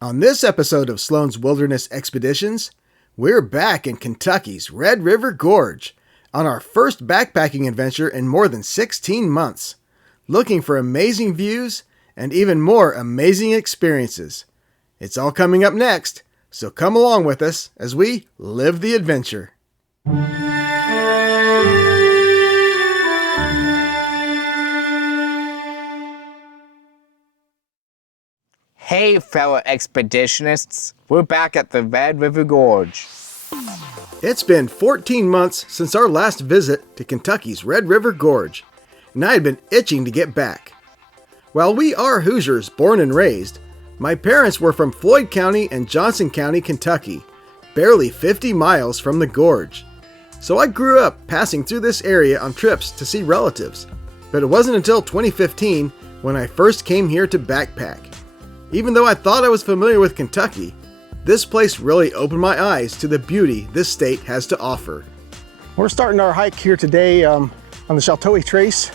On this episode of Sloan's Wilderness Expeditions, we're back in Kentucky's Red River Gorge on our first backpacking adventure in more than 16 months, looking for amazing views and even more amazing experiences. It's all coming up next, so come along with us as we live the adventure. Hey fellow expeditionists, we're back at the Red River Gorge. It's been 14 months since our last visit to Kentucky's Red River Gorge, and I had been itching to get back. While we are Hoosiers born and raised, my parents were from Floyd County and Johnson County, Kentucky, barely 50 miles from the gorge. So I grew up passing through this area on trips to see relatives, but it wasn't until 2015 when I first came here to backpack. Even though I thought I was familiar with Kentucky, this place really opened my eyes to the beauty this state has to offer. We're starting our hike here today on the Sheltowee Trace.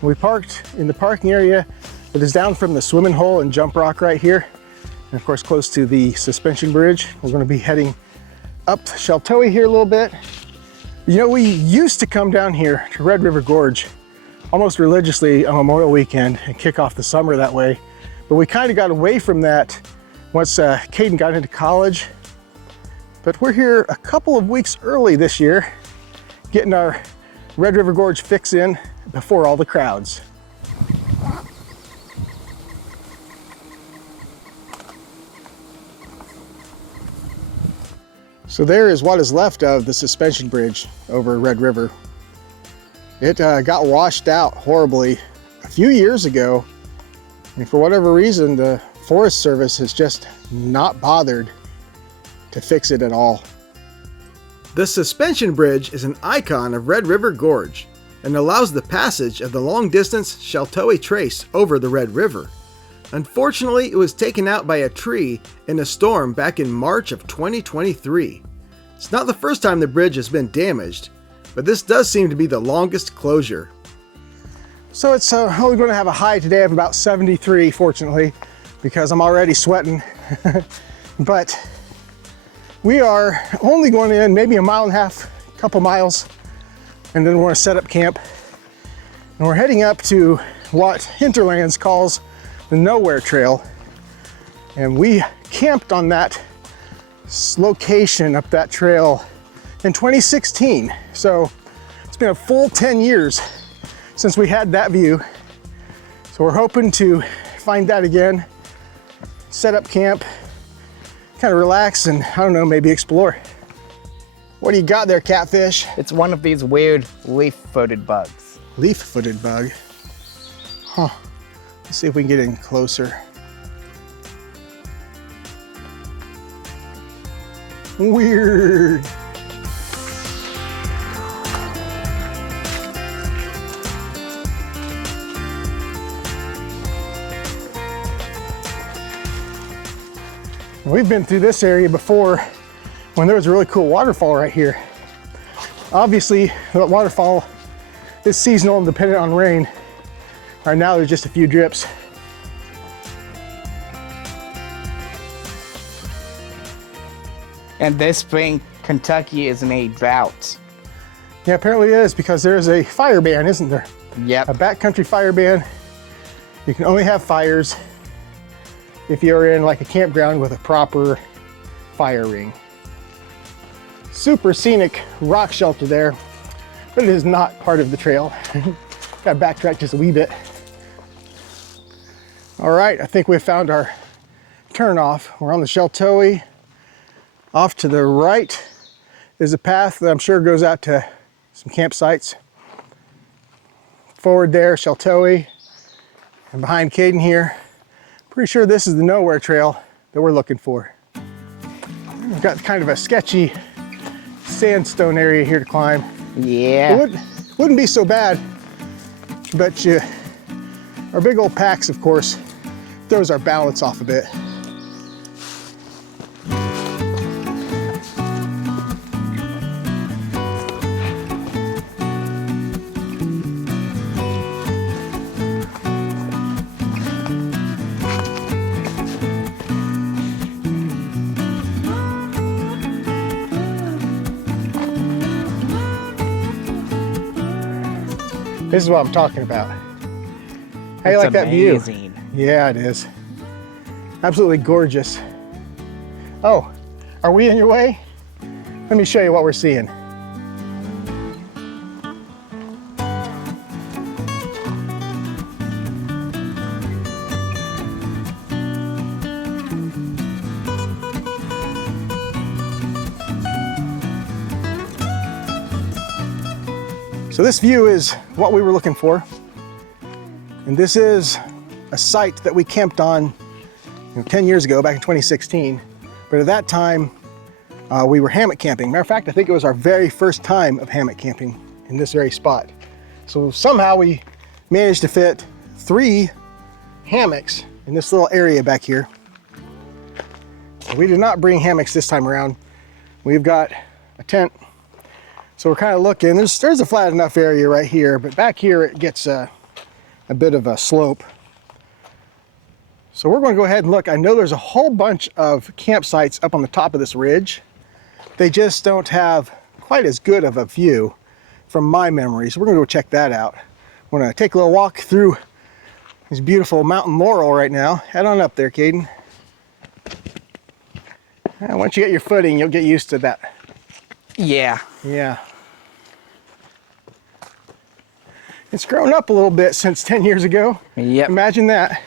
We parked in the parking area that is down from the swimming hole and jump rock right here. And of course, close to the suspension bridge. We're going to be heading up Sheltowee here a little bit. You know, we used to come down here to Red River Gorge almost religiously on Memorial Weekend and kick off the summer that way. But we kind of got away from that once Caden got into college. But we're here a couple of weeks early this year, getting our Red River Gorge fix in before all the crowds. So there is what is left of the suspension bridge over Red River. It got washed out horribly a few years ago. And for whatever reason, the Forest Service has just not bothered to fix it at all. The suspension bridge is an icon of Red River Gorge and allows the passage of the long-distance Sheltowee Trace over the Red River. Unfortunately, it was taken out by a tree in a storm back in March of 2023. It's not the first time the bridge has been damaged, but this does seem to be the longest closure. So it's only going to have a high today of about 73, fortunately, because I'm already sweating. But we are only going in maybe a mile and a half, couple miles, and then we're going to set up camp. And we're heading up to what Hinterlands calls the Nowhere Trail. And we camped on that location up that trail in 2016. So it's been a full 10 years since we had that view. So we're hoping to find that again, set up camp, kind of relax, and I don't know, maybe explore. What do you got there, Catfish? It's one of these weird leaf-footed bugs. Leaf-footed bug. Huh. Let's see if we can get in closer. Weird. We've been through this area before when there was a really cool waterfall right here. Obviously, the waterfall is seasonal and dependent on rain. Right now, there's just a few drips. And this spring, Kentucky is in a drought. Yeah, apparently it is, because there's a fire ban, isn't there? Yep. A backcountry fire ban. You can only have fires if you're in like a campground with a proper fire ring. Super scenic rock shelter there, but it is not part of the trail. Got to backtrack just a wee bit. All right, I think we found our turnoff. We're on the Sheltowee. Off to the right is a path that I'm sure goes out to some campsites. Forward there, Sheltowee, and behind Caden here, pretty sure this is the Nowhere Trail that we're looking for. We've got kind of a sketchy sandstone area here to climb. Yeah. It wouldn't be so bad, but our big old packs, of course, throws our balance off a bit. This is what I'm talking about. How you like that view? Amazing. Yeah, it is. Absolutely gorgeous. Oh, are we in your way? Let me show you what we're seeing. So this view is what we were looking for. And this is a site that we camped on 10 years ago, back in 2016. But at that time, we were hammock camping. Matter of fact, I think it was our very first time of hammock camping in this very spot. So somehow we managed to fit 3 hammocks in this little area back here. We did not bring hammocks this time around. We've got a tent. So we're kind of looking, there's a flat enough area right here, but back here it gets a bit of a slope. So we're going to go ahead and look. I know there's a whole bunch of campsites up on the top of this ridge. They just don't have quite as good of a view from my memory. So we're going to go check that out. I'm going to take a little walk through this beautiful mountain laurel right now. Head on up there, Caden. Once you get your footing, you'll get used to that. Yeah. Yeah. It's grown up a little bit since 10 years ago. Yep. Imagine that.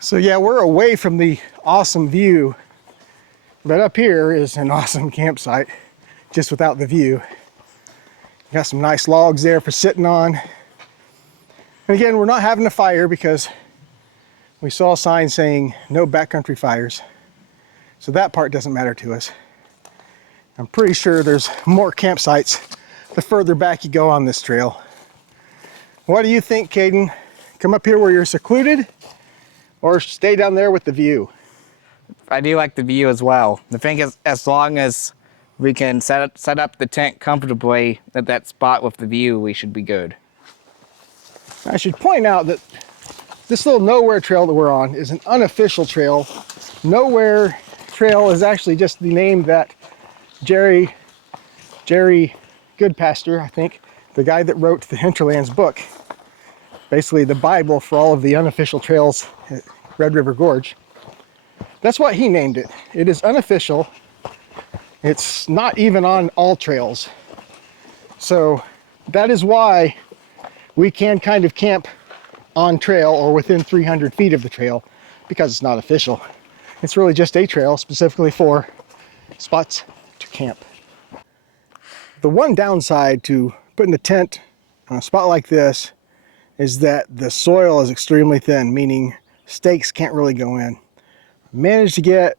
So yeah, we're away from the awesome view, but up here is an awesome campsite, just without the view. Got some nice logs there for sitting on. And again, we're not having a fire because we saw a sign saying no backcountry fires. So that part doesn't matter to us. I'm pretty sure there's more campsites the further back you go on this trail. What do you think, Caden? Come up here where you're secluded, or stay down there with the view? I do like the view as well. The thing is, as long as we can set up the tent comfortably at that spot with the view, we should be good. I should point out that this little nowhere trail that we're on is an unofficial trail. Nowhere trail is actually just the name that Jerrell Goodpaster, I think, the guy that wrote the Hinterlands book, basically the Bible for all of the unofficial trails at Red River Gorge. That's what he named it. It is unofficial. It's not even on all trails. So that is why we can kind of camp on trail or within 300 feet of the trail, because it's not official. It's really just a trail specifically for spots to camp. The one downside to putting a tent on a spot like this is that the soil is extremely thin, meaning stakes can't really go in. I managed to get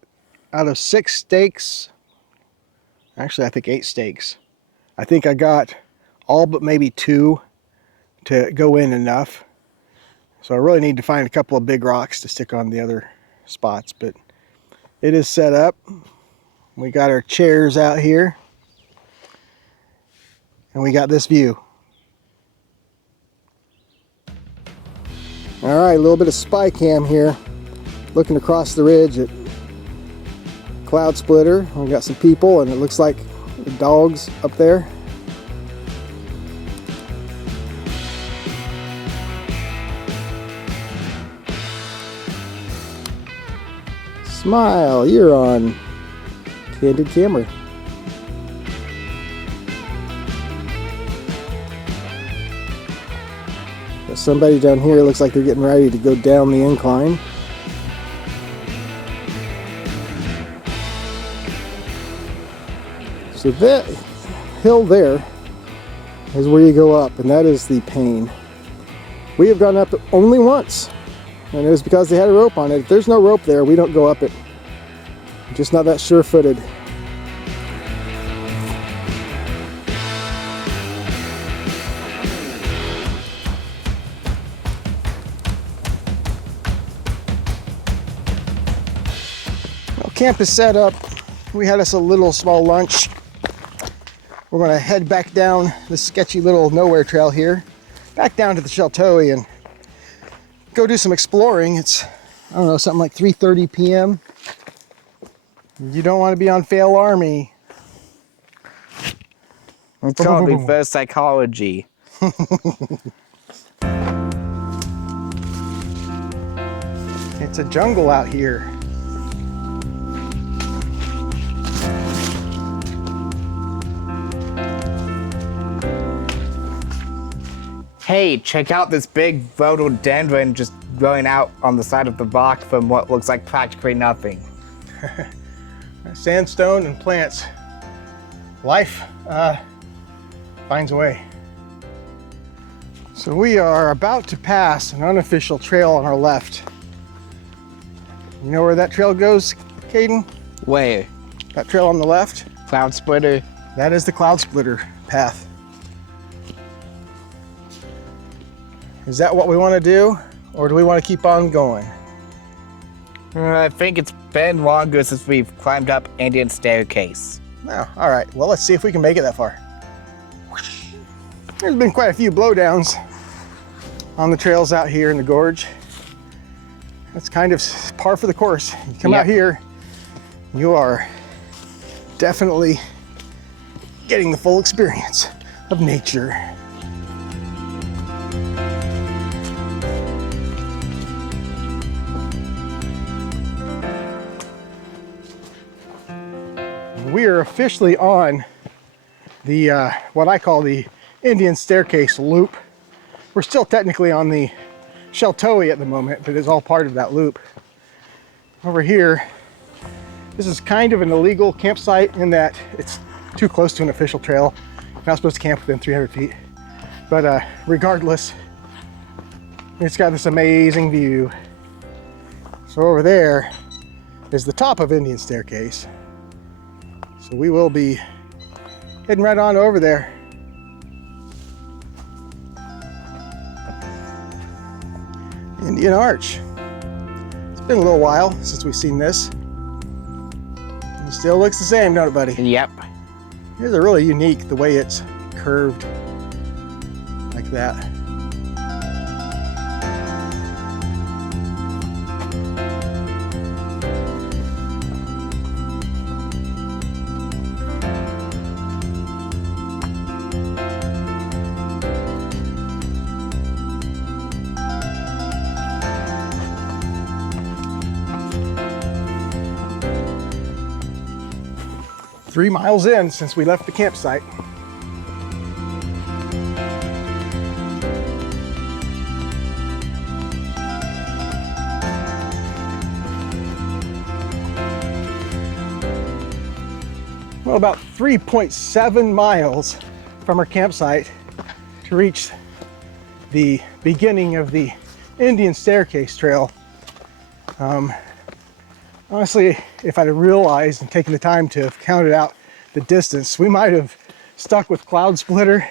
out of 6 stakes, actually I think 8 stakes. I think I got all but maybe 2 to go in enough. So I really need to find a couple of big rocks to stick on the other spots, but it is set up. We got our chairs out here, and we got this view. All right, a little bit of spy cam here, looking across the ridge at Cloud Splitter. We got some people, and it looks like the dogs up there. Smile, you're on candid camera. There's somebody down here, looks like they're getting ready to go down the incline. So that hill there is where you go up, and that is the Pain. We have gone up only once, and it was because they had a rope on it. If there's no rope there, we don't go up it. Just not that sure-footed. Well, camp is set up. We had us a little small lunch. We're going to head back down this sketchy little nowhere trail here, back down to the Sheltowee and go do some exploring. It's, I don't know, something like 3:30 p.m. You don't want to be on fail army. It's called reverse psychology. It's a jungle out here. Hey, check out this big rhododendron just growing out on the side of the rock from what looks like practically nothing. Sandstone and plants. Life finds a way. So we are about to pass an unofficial trail on our left. You know where that trail goes, Caden? Where? That trail on the left? Cloud splitter? That is the Cloud Splitter path. Is that what we want to do, or do we want to keep on going? I think it's been longer since we've climbed up Indian Staircase. No, all right. Well, let's see if we can make it that far. There's been quite a few blowdowns on the trails out here in the gorge. That's kind of par for the course. You come out here, you are definitely getting the full experience of nature. We are officially on the what I call the Indian Staircase loop. We're still technically on the Sheltowee at the moment, but it's all part of that loop. Over here, this is kind of an illegal campsite in that it's too close to an official trail. You're not supposed to camp within 300 feet. But regardless, it's got this amazing view. So over there is the top of Indian Staircase. So we will be heading right on over there. Indian Arch. It's been a little while since we've seen this. It still looks the same, don't it, buddy? Yep. It's a really unique the way it's curved like that. Three miles in since we left the campsite. Well, about 3.7 miles from our campsite to reach the beginning of the Indian Staircase Trail. Honestly, if I'd have realized and taken the time to have counted out the distance, we might have stuck with Cloud Splitter.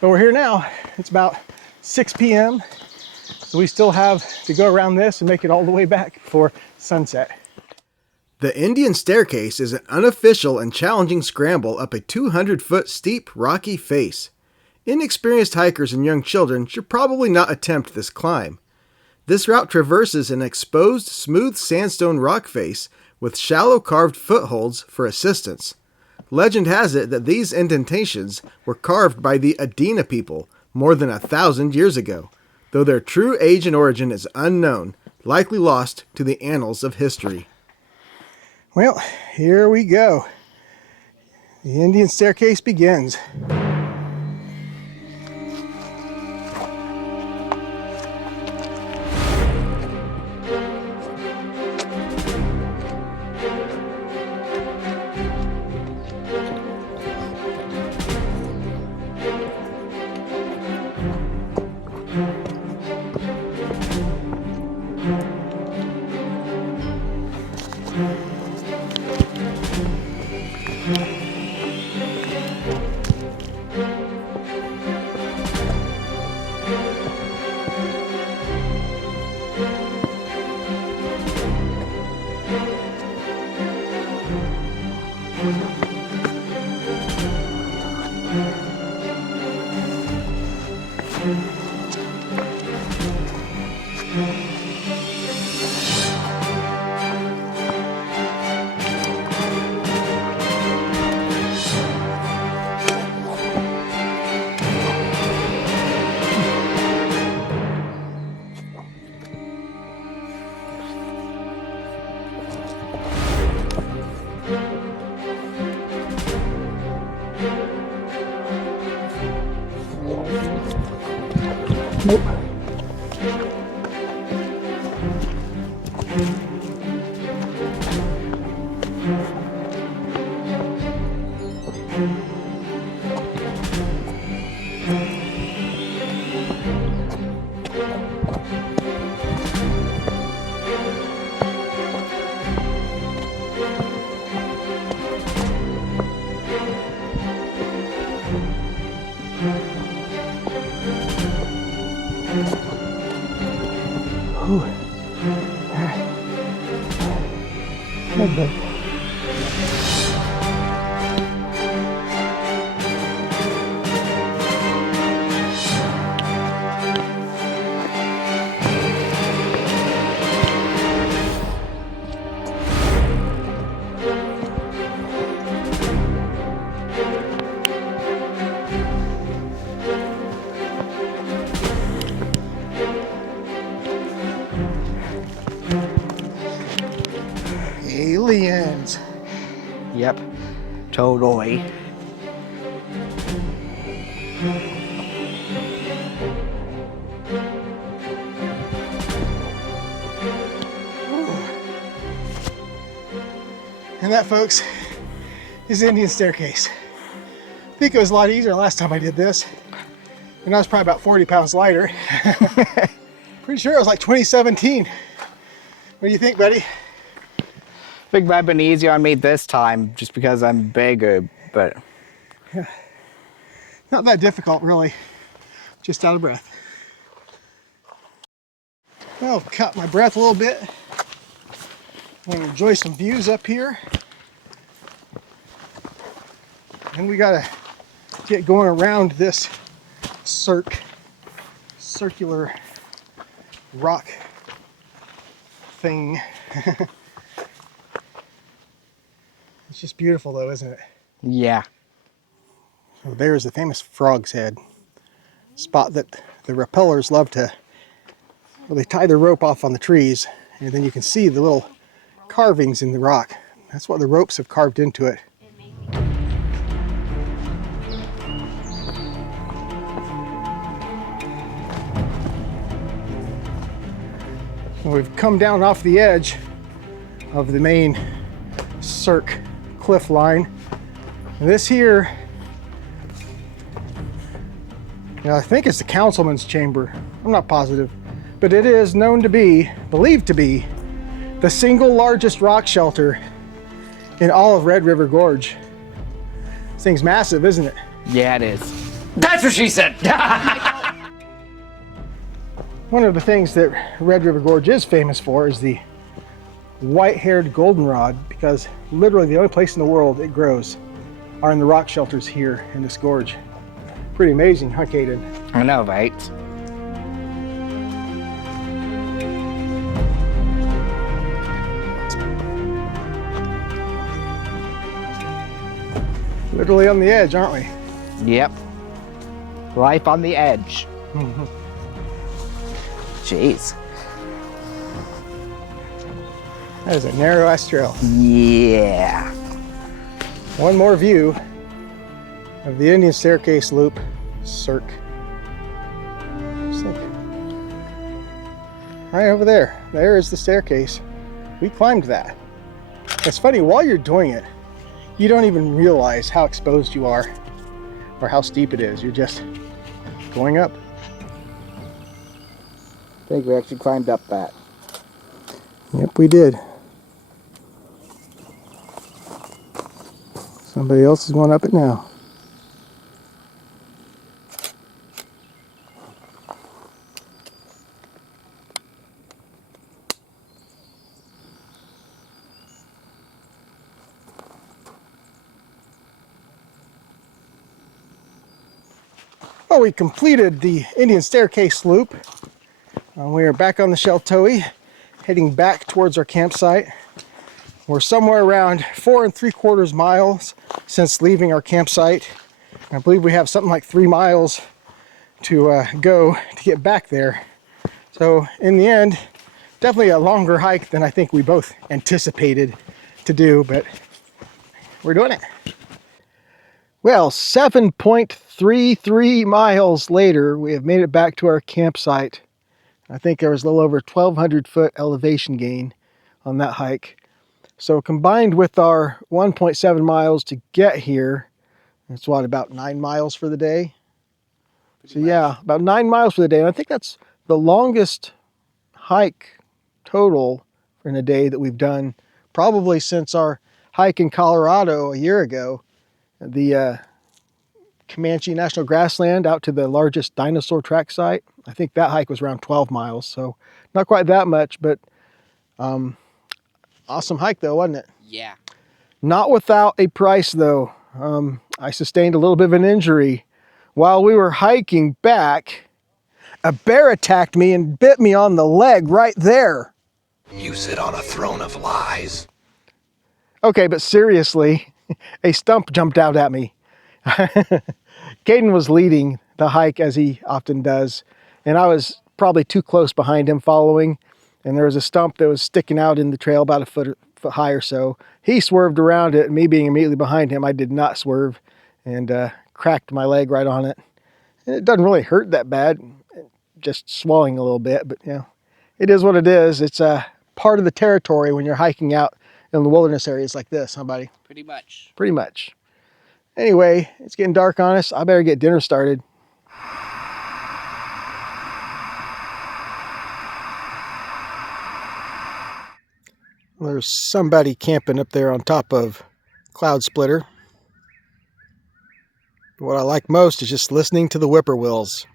But we're here now. It's about 6 p.m. So we still have to go around this and make it all the way back before sunset. The Indian Staircase is an unofficial and challenging scramble up a 200-foot steep, rocky face. Inexperienced hikers and young children should probably not attempt this climb. This route traverses an exposed, smooth sandstone rock face with shallow carved footholds for assistance. Legend has it that these indentations were carved by the Adena people more than 1,000 years ago, though their true age and origin is unknown, likely lost to the annals of history. Well, here we go. The Indian Staircase begins. Nope. Ooh. Okay. Aliens. Yep, totally. And that, folks, is the Indian staircase. I think it was a lot easier last time I did this. And I was probably about 40 pounds lighter. Pretty sure it was like 2017. What do you think, buddy? I think it might have been easier on me this time just because I'm bigger, but... Yeah. Not that difficult, really. Just out of breath. Well, cut my breath a little bit. I'm gonna enjoy some views up here. And we gotta get going around this circular rock thing. It's just beautiful though, isn't it? Yeah. So there's the famous Frog's Head spot that the rappellers love to, well, they tie their rope off on the trees and then you can see the little carvings in the rock. That's what the ropes have carved into it. We've come down off the edge of the main cirque cliff line. And this here, I think it's the councilman's chamber. I'm not positive, but it is known to be, believed to be, the single largest rock shelter in all of Red River Gorge. This thing's massive, isn't it? Yeah, it is. That's what she said! One of the things that Red River Gorge is famous for is the white-haired goldenrod, because literally the only place in the world it grows are in the rock shelters here in this gorge. Pretty amazing, huh, Caden? I know, right? Literally on the edge, aren't we? Yep. Life on the edge. Jeez. That is a narrow ass trail. Yeah. One more view of the Indian Staircase Loop Cirque. Right over there. There is the staircase. We climbed that. It's funny, while you're doing it, you don't even realize how exposed you are or how steep it is. You're just going up. I think we actually climbed up that. Yep, we did. Somebody else is going up it now. Well, we completed the Indian Staircase Loop. We are back on the Sheltowee, heading back towards our campsite. We're somewhere around 4 3/4 miles since leaving our campsite. I believe we have something like 3 miles to go to get back there. So in the end, definitely a longer hike than I think we both anticipated to do, but we're doing it. Well, 7.33 miles later, we have made it back to our campsite. I think there was a little over 1,200 foot elevation gain on that hike. So combined with our 1.7 miles to get here, it's what, about 9 miles for the day? So yeah, about 9 miles for the day. And I think that's the longest hike total in a day that we've done, probably since our hike in Colorado a year ago. The Comanche National Grassland out to the largest dinosaur track site. I think that hike was around 12 miles, so not quite that much, but awesome hike though, wasn't it? Yeah. Not without a price though. I sustained a little bit of an injury. While we were hiking back, a bear attacked me and bit me on the leg right there. You sit on a throne of lies. Okay, but seriously, a stump jumped out at me. Caden was leading the hike as he often does, and I was probably too close behind him following, and there was a stump that was sticking out in the trail about a foot high or so. He swerved around it, and me being immediately behind him, I did not swerve and cracked my leg right on it. And it doesn't really hurt that bad, just swelling a little bit, but you know, it is what it is. It's a part of the territory when you're hiking out in the wilderness areas like this, huh, buddy? Pretty much. Pretty much. Anyway, it's getting dark on us. I better get dinner started. There's somebody camping up there on top of Cloud Splitter. What I like most is just listening to the whippoorwills.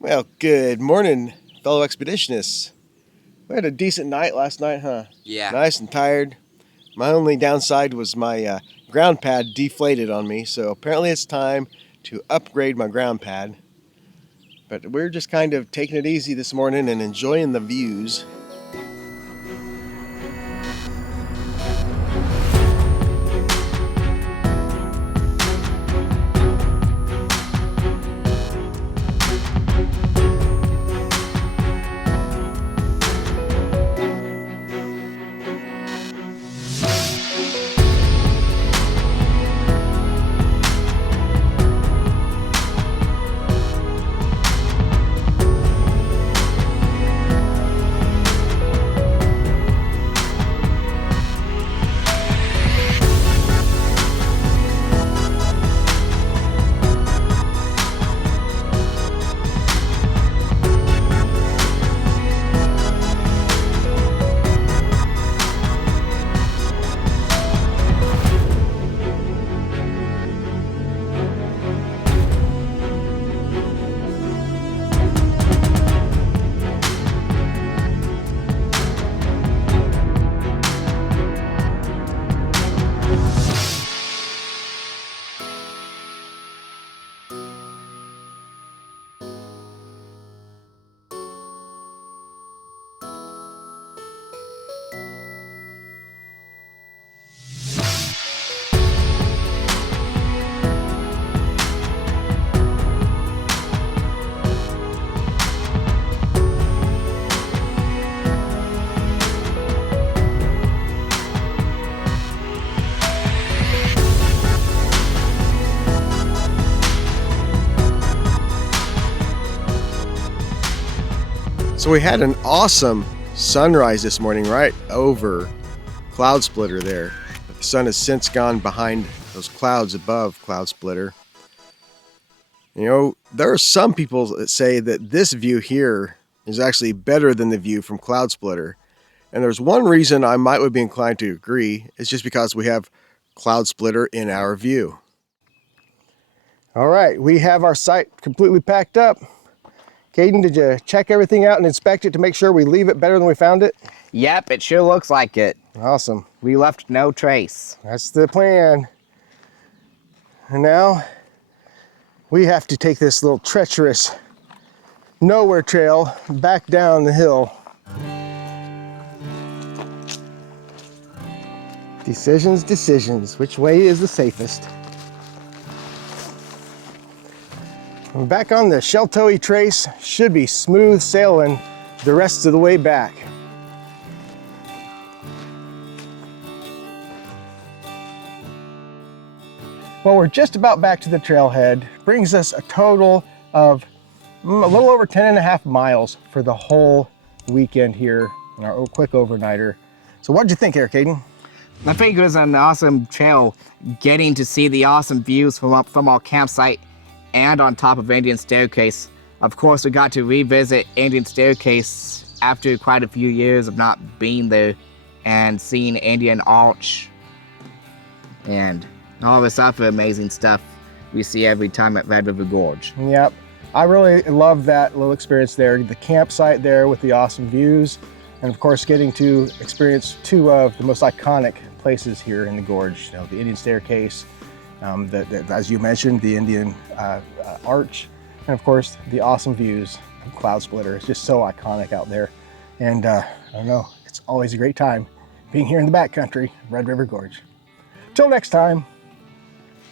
Well, good morning, fellow expeditionists. We had a decent night last night, huh? Yeah. Nice and tired. My only downside was my ground pad deflated on me, so apparently it's time to upgrade my ground pad. But we're just kind of taking it easy this morning and enjoying the views. So we had an awesome sunrise this morning right over Cloud Splitter there. The sun has since gone behind those clouds above Cloud Splitter. You know, there are some people that say that this view here is actually better than the view from Cloud Splitter. And there's one reason I would be inclined to agree. It's just because we have Cloud Splitter in our view. All right, we have our site completely packed up. Caden, did you check everything out and inspect it to make sure we leave it better than we found it? Yep, it sure looks like it. Awesome. We left no trace. That's the plan. And now we have to take this little treacherous nowhere trail back down the hill. Decisions, decisions. Which way is the safest? Back on the Sheltowee Trace, should be smooth sailing the rest of the way back. Well, we're just about back to the trailhead. Brings us a total of a little over 10.5 miles for the whole weekend here in our quick overnighter. So what did you think, Eric Hayden? I think it was an awesome trail, getting to see the awesome views from our campsite and on top of Indian Staircase. Of course, we got to revisit Indian Staircase after quite a few years of not being there, and seeing Indian Arch and all this other amazing stuff we see every time at Red River Gorge. Yep, I really love that little experience there. The campsite there with the awesome views, and of course getting to experience two of the most iconic places here in the gorge. You know, the Indian Staircase, as you mentioned, the Indian Arch, and of course the awesome views of Cloud Splitter. It's just so iconic out there, and I don't know, it's always a great time being here in the backcountry, Red River Gorge. Till next time,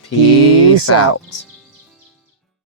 Peace out.